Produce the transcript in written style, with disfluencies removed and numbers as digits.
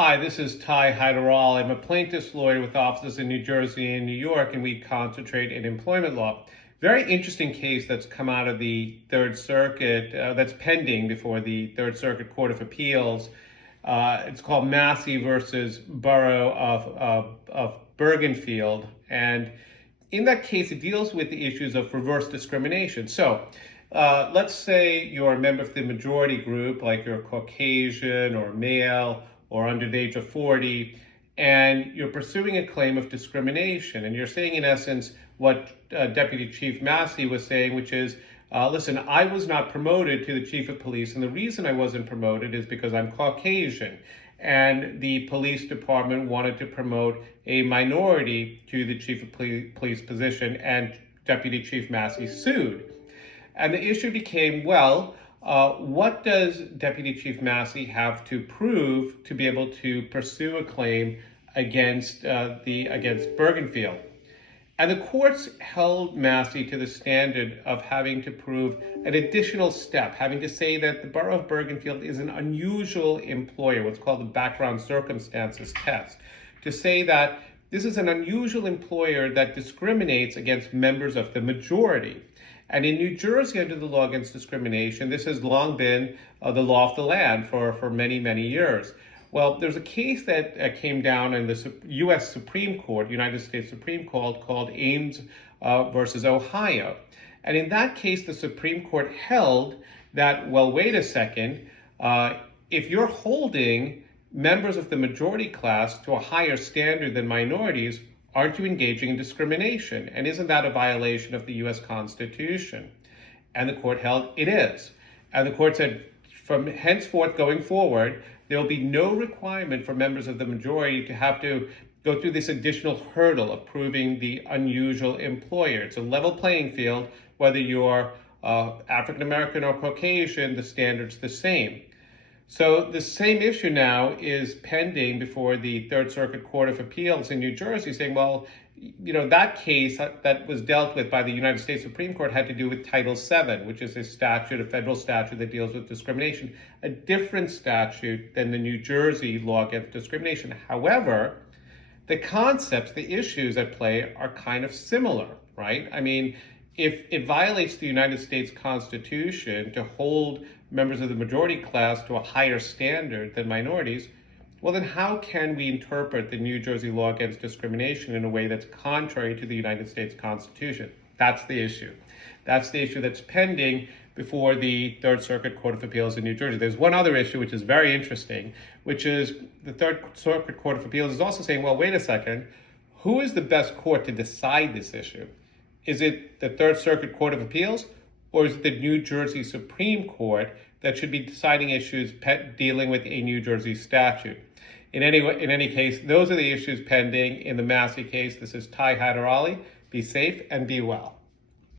Hi, this is Ty Hyderall. I'm a plaintiff's lawyer with offices in New Jersey and New York, and we concentrate in employment law. Very interesting case that's come out of the Third Circuit, that's pending before the Third Circuit Court of Appeals. It's called Massey versus Borough of Bergenfield. And in that case, it deals with the issues of reverse discrimination. So let's say you're a member of the majority group, like you're Caucasian or male or under the age of 40, and you're pursuing a claim of discrimination. And you're saying, in essence, what Deputy Chief Massey was saying, which is, listen, I was not promoted to the chief of police, and the reason I wasn't promoted is because I'm Caucasian. And the police department wanted to promote a minority to the chief of police position, and Deputy Chief Massey sued. And the issue became, well, what does Deputy Chief Massey have to prove to be able to pursue a claim against Bergenfield? And the courts held Massey to the standard of having to prove an additional step, having to say that the Borough of Bergenfield is an unusual employer, what's called the background circumstances test, to say that this is an unusual employer that discriminates against members of the majority. And in New Jersey, under the law against discrimination, this has long been the law of the land for many, many years. Well, there's a case that came down in the U.S. Supreme Court, United States Supreme Court, called Ames versus Ohio. And in that case, the Supreme Court held that, well, wait a second, if you're holding members of the majority class to a higher standard than minorities, aren't you engaging in discrimination? And isn't that a violation of the U.S. Constitution? And the court held it is. And the court said, from henceforth going forward, there will be no requirement for members of the majority to have to go through this additional hurdle of proving the unusual employer. It's a level playing field. Whether you're African American or Caucasian, the standard's the same. So the same issue now is pending before the Third Circuit Court of Appeals in New Jersey, saying, well, you know, that case that was dealt with by the United States Supreme Court had to do with Title VII, which is a statute, a federal statute that deals with discrimination, a different statute than the New Jersey law against discrimination. However, the concepts, the issues at play are kind of similar, right? I mean, if it violates the United States Constitution to hold members of the majority class to a higher standard than minorities, well, then how can we interpret the New Jersey law against discrimination in a way that's contrary to the United States Constitution? That's the issue. That's the issue that's pending before the Third Circuit Court of Appeals in New Jersey. There's one other issue which is very interesting, which is the Third Circuit Court of Appeals is also saying, well, wait a second, who is the best court to decide this issue? Is it the Third Circuit Court of Appeals, or is it the New Jersey Supreme Court that should be deciding issues dealing with a New Jersey statute? In any case, those are the issues pending in the Massey case. This is Ty Hyderall. Be safe and be well.